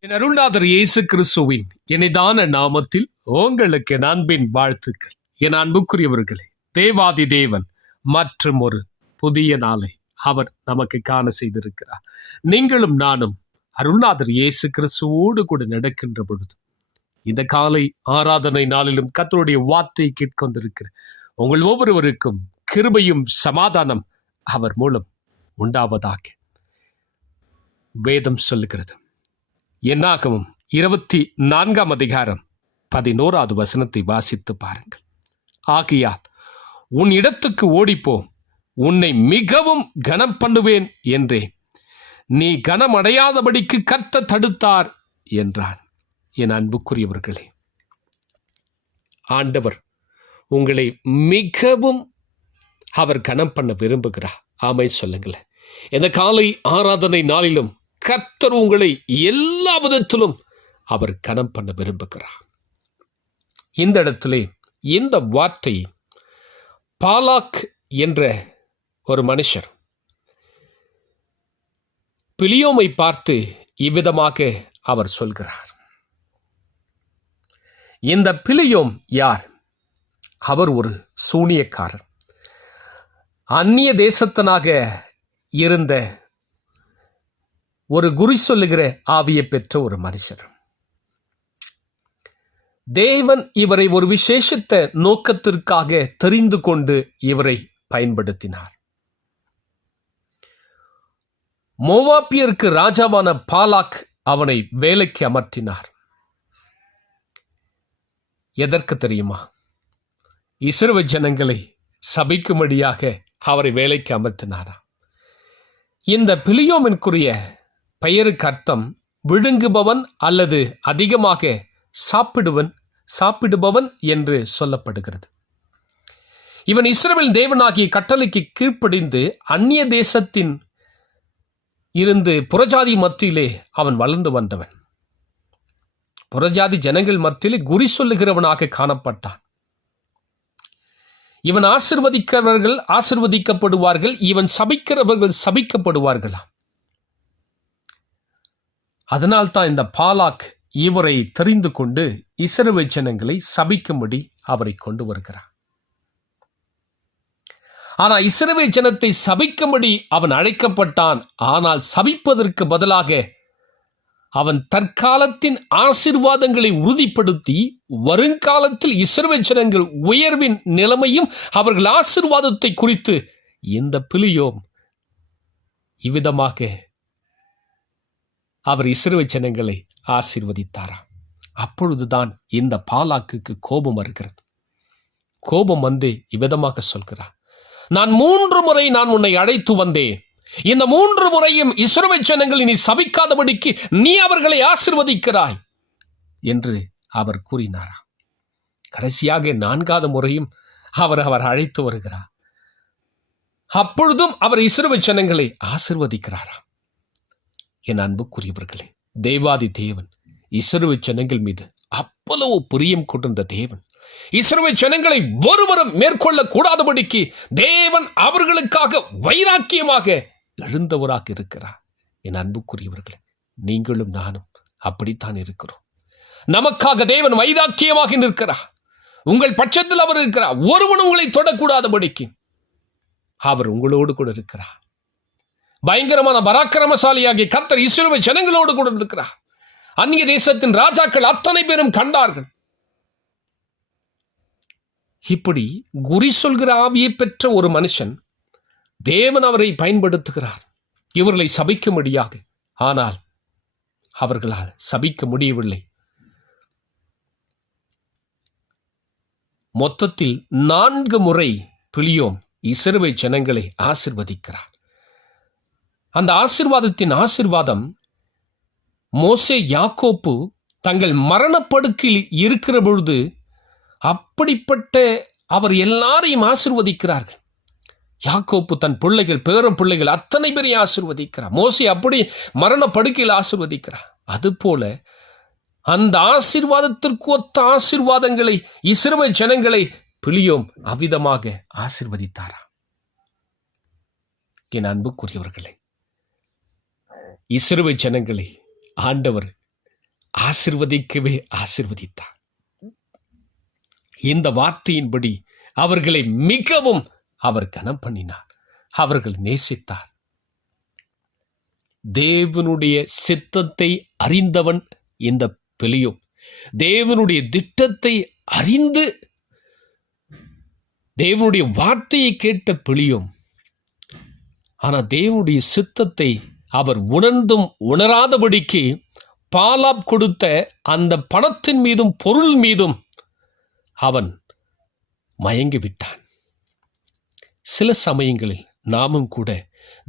என் அருள்நாதர் இயேசு கிறிஸ்துவின் இனிதான நாமத்தில் உங்களுக்கு நண்பின் வாழ்த்துக்கள். என் அன்புக்குரியவர்களே தேவாதி தேவன் மற்றும் ஒரு புதிய நாளை அவர் நமக்கு காண செய்திருக்கிறார். நீங்களும் நானும் அருள்நாதர் இயேசு கிறிஸ்துவோடு கூட நடக்கின்ற பொழுது இந்த காலை ஆராதனை நாளிலும் கத்தருடைய வார்த்தை கேட்கொண்டிருக்கிற உங்கள் ஒவ்வொருவருக்கும் கிருபையும் சமாதானம் அவர் மூலம் உண்டாவதாக வேதம் சொல்லுகிறது. என்னாகவும் இருபத்தி நான்காம் அதிகாரம் பதினோராவது வசனத்தை வாசித்து பாருங்கள். ஆகையால் உன் இடத்துக்கு ஓடிப்போ உன்னை மிகவும் கனம் பண்ணுவேன் என்றே நீ கனமடையாதபடிக்கு கத்த தடுத்தார் என்றான். என் அன்புக்குரியவர்களே ஆண்டவர் உங்களை மிகவும் அவர் கனம் பண்ண விரும்புகிறார். ஆமை சொல்லுங்களேன். இந்த காலை ஆராதனை நாளிலும் கர்த்தர் உங்களை எல்லா விதத்திலும் அவர் கனம் பண்ண விரும்புகிறார். இந்த இடத்திலே இந்த வார்த்தை பாலாக் என்ற ஒரு மனுஷர் பிலியோமை பார்த்து இவ்விதமாக அவர் சொல்கிறார். இந்த பிலியோம் யார்? அவர் ஒரு சூனியக்காரர். அந்நிய தேசத்தனாக இருந்த ஒரு குறி சொல்லுகிற ஆவியை பெற்ற ஒரு மனுஷர். தேவன் இவரை ஒரு விசேஷத்த நோக்கத்திற்காக தெரிந்து கொண்டு இவரை பயன்படுத்தினார். மோவாப்பியருக்கு ராஜாவான பாலாக் அவனை வேலைக்கு அமர்த்தினார். எதற்கு தெரியுமா? இஸ்ரவ ஜனங்களை சபிக்கும்படியாக அவரை வேலைக்கு அமர்த்தினாரா? இந்த பிலியோமின்குரிய பெயருக்கு அர்த்தம் விழுங்குபவன் அல்லது அதிகமாக சாப்பிடுவன் சாப்பிடுபவன் என்று சொல்லப்படுகிறது. இவன் இஸ்ரேல் தேவனாகிய கட்டளைக்கு கீழ்ப்படிந்து அந்நிய தேசத்தின் இருந்து புறஜாதி மத்தியிலே அவன் வளர்ந்து வந்தவன். புறஜாதி ஜனங்கள் மத்தியிலே குறி சொல்லுகிறவனாக காணப்பட்டான். இவன் ஆசிர்வதிக்கிறவர்கள் ஆசிர்வதிக்கப்படுவார்கள் இவன் சபிக்கிறவர்கள் சபிக்கப்படுவார்களாம். அதனால்தான் இந்த பாலாக் இவரை தெரிந்து கொண்டு இசரவை ஜனங்களை சபிக்கும்படி அவரை கொண்டு வருகிறார் ஆனால் இஸ்ரவே ஜனத்தை சபிக்கும்படி அவன் அழைக்கப்பட்டான். ஆனால் சபிப்பதற்கு பதிலாக அவன் தற்காலத்தின் ஆசிர்வாதங்களை உறுதிப்படுத்தி வருங்காலத்தில் இஸ்ரவே ஜனங்கள் உயர்வின் நிலைமையும் அவர்கள் ஆசிர்வாதத்தை குறித்து இந்த பிலியோம் இவ்விதமாக அவர் இஸ்ரவே ஜனங்களை ஆசீர்வதித்தாராம் அப்பொழுதுதான் இந்த பாலாக்குக்கு கோபம் வருகிறது. கோபம் வந்து இவ்விதமாக சொல்கிறார். நான் மூன்று முறை நான் உன்னை அழைத்து வந்தேன். இந்த மூன்று முறையும் இஸ்ரவே ஜனங்கள் நீ சபிக்காதபடிக்கு நீ அவர்களை ஆசிர்வதிக்கிறாய் என்று அவர் கூறினாராம் கடைசியாக நான்காவது முறையும் அவர் அவர் அழைத்து வருகிறார். அப்பொழுதும் அவர் இஸ்ரவே ஜனங்களை ஆசிர்வதிக்கிறாராம் என் அன்புக்குரியவர்களே தேவாதி தேவன் இஸ்ரவே ஜனங்கள் மீது அவ்வளவு பிரியம் கொண்டிருந்த தேவன் இஸ்ரவே ஜனங்களை ஒருவரும் மேற்கொள்ள கூடாதபடிக்கு தேவன் அவர்களுக்காக வைராக்கியமாக எழுந்தவராக இருக்கிறார். என் அன்புக்குரியவர்களே நீங்களும் நானும் அப்படித்தான் இருக்கிறோம். நமக்காக தேவன் வைராக்கியமாக நிற்கிறார். உங்கள் பட்சத்தில் அவர் இருக்கிறார். ஒருவன் உங்களை தொடக்கூடாதபடிக்கு அவர் உங்களோடு கூட இருக்கிறார். பயங்கரமான பராக்கிரமசாலியாகிய கத்தர் இஸ்ரோவை ஜனங்களோடு கூட இருக்கிறார். அந்நிய தேசத்தின் ராஜாக்கள் அத்தனை பேரும் கண்டார்கள். இப்படி குறி சொல்கிற ஆவியை பெற்ற ஒரு மனுஷன் தேவன் அவரை பயன்படுத்துகிறார். இவர்களை சபிக்கும்படியாக. ஆனால் அவர்களால் சபிக்க முடியவில்லை. மொத்தத்தில் நான்கு முறை பிளியோம் இசருவை ஜனங்களை ஆசிர்வதிக்கிறார். அந்த ஆசிர்வாதத்தின் ஆசிர்வாதம் மோசே யாக்கோப்பு தங்கள் மரணப்படுக்கையில் இருக்கிற பொழுது அப்படிப்பட்ட அவர் எல்லாரையும் ஆசிர்வதிக்கிறார்கள். யாக்கோப்பு தன் பிள்ளைகள் பேர பிள்ளைகள் அத்தனை பேரை ஆசிர்வதிக்கிறார். மோசி அப்படி மரண படுக்கையில் ஆசிர்வதிக்கிறார். அதுபோல அந்த ஆசிர்வாதத்திற்கு ஒத்த ஆசீர்வாதங்களை இஸ்ரவேல் ஜனங்களை பிளியோம் அவ்விதமாக ஆசிர்வதித்தாரா? என் அன்புக்குரியவர்களே இஸ்ரவேல் ஜனங்களை ஆண்டவர் ஆசிர்வதிக்கவே ஆசிர்வதித்தார். இந்த வார்த்தையின்படி அவர்களை மிகவும் அவர் கனம் பண்ணினார். அவர்கள் நேசித்தார். தேவனுடைய சித்தத்தை அறிந்தவன் இந்த பெலியும். தேவனுடைய திட்டத்தை அறிந்து தேவனுடைய வார்த்தையை கேட்ட பிழியும் ஆனால் தேவனுடைய சித்தத்தை அவர் உணர்ந்தும் உணராதபடிக்கு பாலாப் கொடுத்த அந்த பணத்தின் மீதும் பொருள் மீதும் அவன் மயங்கி விட்டான் சில சமயங்களில் நாமும் கூட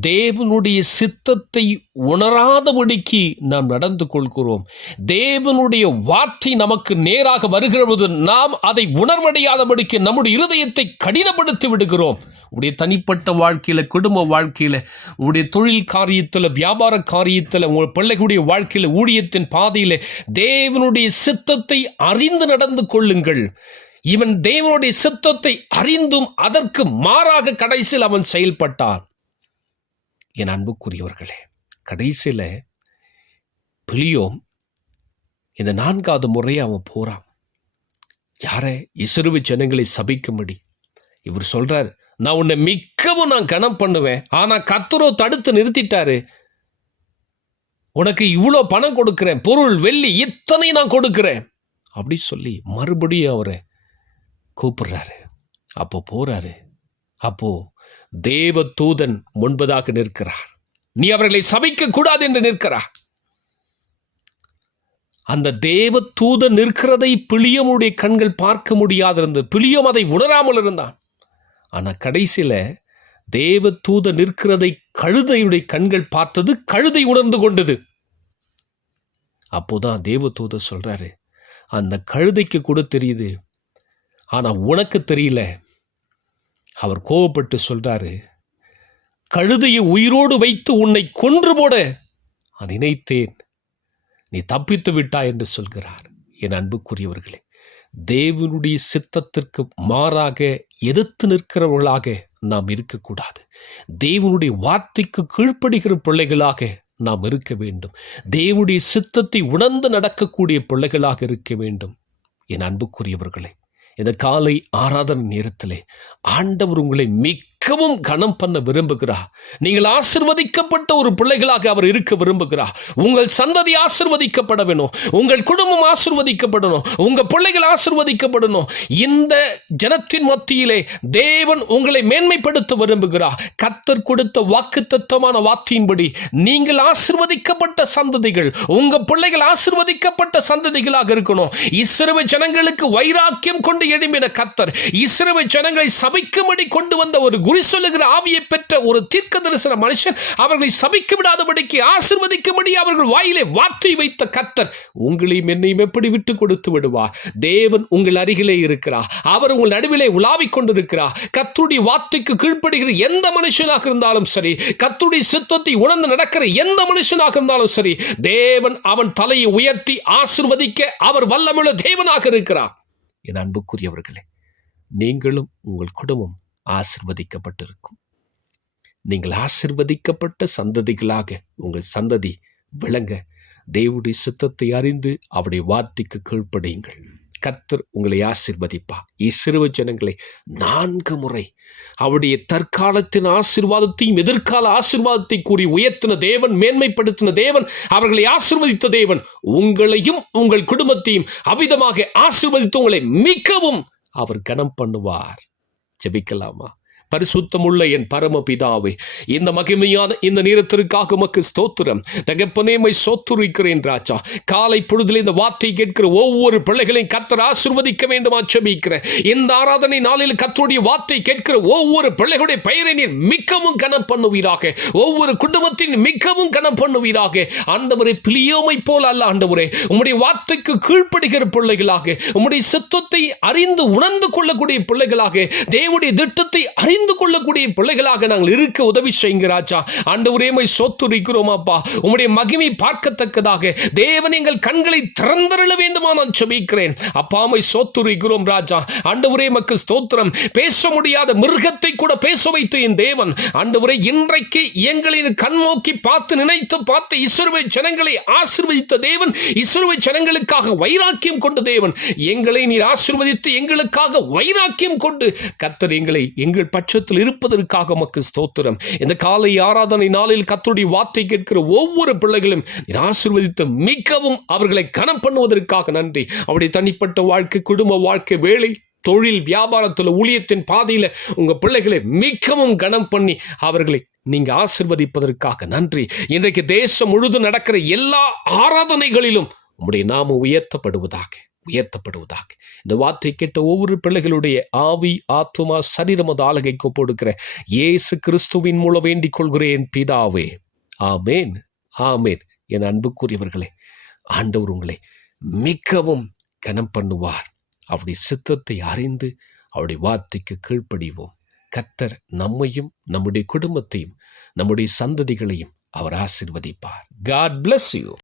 தேவனுடைய சித்தத்தை உணராதபடிக்கு நாம் நடந்து கொள்கிறோம். தேவனுடைய வார்த்தை நமக்கு நேராக வருகிறபோது நாம் அதை உணர்வடையாதபடிக்கு நம்முடைய இருதயத்தை கடினப்படுத்தி விடுகிறோம். உடைய தனிப்பட்ட வாழ்க்கையில் குடும்ப வாழ்க்கையில் உடைய தொழில் காரியத்தில் வியாபார காரியத்தில் உங்கள் பிள்ளைகளுடைய வாழ்க்கையில் ஊழியத்தின் பாதையில் தேவனுடைய சித்தத்தை அறிந்து நடந்து கொள்ளுங்கள். இவன் தேவனுடைய சித்தத்தை அறிந்தும் அதற்கு மாறாக கடைசியில் அவன் செயல்பட்டான். என் அன்புக்குரியவர்களே கடைசியில் பிளியோம் இந்த நான்காவது முறையை அவன் போகிறான் யாரை இசுருவி ஜனங்களை சபிக்கும்படி. இவர் சொல்கிறார் நான் உன்னை மிக்கவும் நான் கணம் பண்ணுவேன். ஆனால் கத்தரோ தடுத்து நிறுத்திட்டாரு. உனக்கு இவ்வளோ பணம் கொடுக்குறேன். பொருள் வெள்ளி இத்தனை நான் கொடுக்குறேன். அப்படி சொல்லி மறுபடியும் அவரை கூப்பிடுறாரு. அப்போ போகிறாரு அப்போ தேவ தூதன் முன்பதாக நிற்கிறார். நீ அவர்களை சபிக்க கூடாது என்று நிற்கிறார். அந்த தேவ தூதன் நிற்கிறதை பிளியமுடைய கண்கள் பார்க்க முடியாதிருந்தது பிளியம் அதை உணராமல் இருந்தான். ஆனால் கடைசியில் தேவ தூத நிற்கிறதை கழுதையுடைய கண்கள் பார்த்தது கழுதை உணர்ந்து கொண்டது. அப்போதான் தேவ தூத சொல்றாரு அந்த கழுதைக்கு கூட தெரியுது ஆனால் உனக்கு தெரியல அவர் கோபப்பட்டு சொல்றாரு கழுதையை உயிரோடு வைத்து உன்னை கொன்று போட நான் நினைத்தேன். நீ தப்பித்து விட்டாய் என்று சொல்கிறார். என் அன்புக்குரியவர்களே தேவனுடைய சித்தத்திற்கு மாறாக எதிர்த்து நிற்கிறவர்களாக நாம் இருக்கக்கூடாது. தேவனுடைய வார்த்தைக்கு கீழ்ப்படுகிற பிள்ளைகளாக நாம் இருக்க வேண்டும். தேவனுடைய சித்தத்தை உணர்ந்து நடக்கக்கூடிய பிள்ளைகளாக இருக்க வேண்டும். என் அன்புக்குரியவர்களே இந்த காலை ஆராதனை நேரத்திலே ஆண்டவர் உங்களை மிகவும் கனம் பண்ண விரும்புகிறார் நீங்கள் ஆசிர்வதிக்கப்பட்ட ஒரு பிள்ளைகளாக அவர் இருக்க விரும்புகிறார் உங்கள் சந்ததி ஆசிர்வதிக்கப்பட வேணும். உங்கள் குடும்பம் ஆசிர்வதிக்கப்படணும். உங்க பிள்ளைகள் ஆசிர்வதிக்கப்படணும். இந்த ஜனத்தின் மத்தியிலே தேவன் உங்களை மேன்மைப்படுத்த விரும்புகிறார் கத்தர் கொடுத்த வாக்குத்தத்தமான வார்த்தையின்படி நீங்கள் ஆசிர்வதிக்கப்பட்ட சந்ததிகள் உங்க பிள்ளைகள் ஆசிர்வதிக்கப்பட்ட சந்ததிகளாக இருக்கணும். இஸ்ரவு ஜனங்களுக்கு வைராக்கியம் கொண்டு எழும்பின கத்தர் இஸ்ரவு ஜனங்களை சபிக்கும்படி கொண்டு வந்த ஒரு குரு குறி சொல்லுகிற ஆவியை பெற்ற ஒரு தீர்க்க தரிசன மனுஷன் அவர்களை சபிக்க விடாதபடிக்கு ஆசிர்வதிக்கும்படி அவர்கள் வாயிலே வார்த்தை வைத்த கத்தர் உங்களையும் என்னையும் எப்படி விட்டு கொடுத்து விடுவார்? தேவன் உங்கள் அருகிலே இருக்கிறார். அவர் உங்கள் நடுவிலே உலாவிக் கொண்டிருக்கிறார். கத்துடைய வார்த்தைக்கு கீழ்ப்படுகிற எந்த மனுஷனாக இருந்தாலும் சரி கத்துடைய சித்தத்தை உணர்ந்து நடக்கிற எந்த மனுஷனாக இருந்தாலும் சரி தேவன் அவன் தலையை உயர்த்தி ஆசிர்வதிக்க அவர் வல்லமுள்ள தேவனாக இருக்கிறார். என் அன்புக்குரியவர்களே நீங்களும் உங்கள் குடும்பம் ஆசிர்வதிக்கப்பட்டிருக்கும். நீங்கள் ஆசிர்வதிக்கப்பட்ட சந்ததிகளாக உங்கள் சந்ததி விளங்க தேவனுடைய சித்தத்தை அறிந்து அவருடைய வார்த்தைக்கு கீழ்ப்படியுங்கள். கத்தர் உங்களை ஆசிர்வதிப்பா இசிறுவ ஜனங்களை நான்கு முறை அவருடைய தற்காலத்தின் ஆசிர்வாதத்தையும் எதிர்கால ஆசிர்வாதத்தை கூறி உயர்த்தின தேவன் மேன்மைப்படுத்தின தேவன் அவர்களை ஆசிர்வதித்த தேவன் உங்களையும் உங்கள் குடும்பத்தையும் அவிதமாக ஆசிர்வதித்து உங்களை மிகவும் அவர் கனம் பண்ணுவார் ஜெபிக்கலாமா? பரிசுத்தமுள்ள என் பரமபிதாவே இந்த மகிமையான இந்த நேரத்திற்காக உமக்கு ஸ்தோத்திரம். தகப்பனேமை சோத்துரிக்கிறேன் ராஜா. காலை பொழுதில் இந்த வார்த்தை கேட்கிற ஒவ்வொரு பிள்ளைகளையும் கத்தர் ஆசிர்வதிக்க வேண்டும் ஆட்சேபிக்கிறேன் இந்த ஆராதனை நாளில் கத்தருடைய வார்த்தை கேட்கிற ஒவ்வொரு பிள்ளைகளுடைய பெயரை நீர் மிக்கவும் கனம் பண்ணுவீராக. ஒவ்வொரு குடும்பத்தின் மிகவும் கனம் பண்ணுவீராக. ஆண்டவரை பிளியோமை போல் அல்ல ஆண்டவரே உம்முடைய வார்த்தைக்கு கீழ்ப்படுகிற பிள்ளைகளாக உம்முடைய சித்தத்தை அறிந்து உணர்ந்து கொள்ளக்கூடிய பிள்ளைகளாக தேவனுடைய திட்டத்தை அறிந்து புரிந்து கொள்ளக்கூடிய பிள்ளைகளாக நாங்கள் இருக்க உதவி செய்யுங்க ராஜா. ஆண்டவரே மை சொத்துரிக்கிறோம் அப்பா. உம்முடைய மகிமை பார்க்கத்தக்கதாக தேவன் எங்கள் கண்களை திறந்தருள வேண்டுமா நான் செபிக்கிறேன் அப்பாமை சோத்துரிக்கிறோம் ராஜா. ஆண்டவரே மக்கு ஸ்தோத்திரம். பேச முடியாத மிருகத்தை கூட பேச வைத்த என் தேவன். ஆண்டவரே இன்றைக்கு எங்களின் கண் நோக்கி பார்த்து நினைத்து பார்த்து இசுருவை ஜனங்களை ஆசிர்வதித்த தேவன் இசுருவை ஜனங்களுக்காக வைராக்கியம் கொண்ட தேவன். எங்களை நீர் ஆசிர்வதித்து எங்களுக்காக வைராக்கியம் கொண்டு கத்தர் எங்களை எங்கள் பட்ச பட்சத்தில் இருப்பதற்காக உமக்கு ஸ்தோத்திரம். இந்த காலை ஆராதனை நாளில் கத்துடைய வார்த்தை கேட்கிற ஒவ்வொரு பிள்ளைகளும் ஆசிர்வதித்து ஆசீர்வதித்து மிகவும் அவர்களை கனம் பண்ணுவதற்காக நன்றி. அவருடைய தனிப்பட்ட வாழ்க்கை குடும்ப வாழ்க்கை வேலை தொழில் வியாபாரத்தில் ஊழியத்தின் பாதையில் உங்க பிள்ளைகளை மிகவும் கனம் பண்ணி அவர்களை நீங்க ஆசிர்வதிப்பதற்காக நன்றி. இன்றைக்கு தேசம் முழுதும் நடக்கிற எல்லா ஆராதனைகளிலும் உம்முடைய நாமம் உயர்த்தப்படுவதாக. உயர்த்தப்படுவதாக. இந்த வார்த்தை கேட்ட ஒவ்வொரு பிள்ளைகளுடைய ஆவி ஆத்மா சரீரமது ஆலகைக்கு போடுகிற இயேசு கிறிஸ்துவின் மூலம் வேண்டிக் கொள்கிறேன் பிதாவே. ஆமேன் ஆமேன். என் அன்புக்குரியவர்களே ஆண்டவர் உங்களை மிகவும் கனம் பண்ணுவார். அவருடைய சித்தத்தை அறிந்து அவருடைய வார்த்தைக்கு கீழ்ப்படிவோம். கத்தர் நம்மையும் நம்முடைய குடும்பத்தையும் நம்முடைய சந்ததிகளையும் அவர் ஆசிர்வதிப்பார். God bless you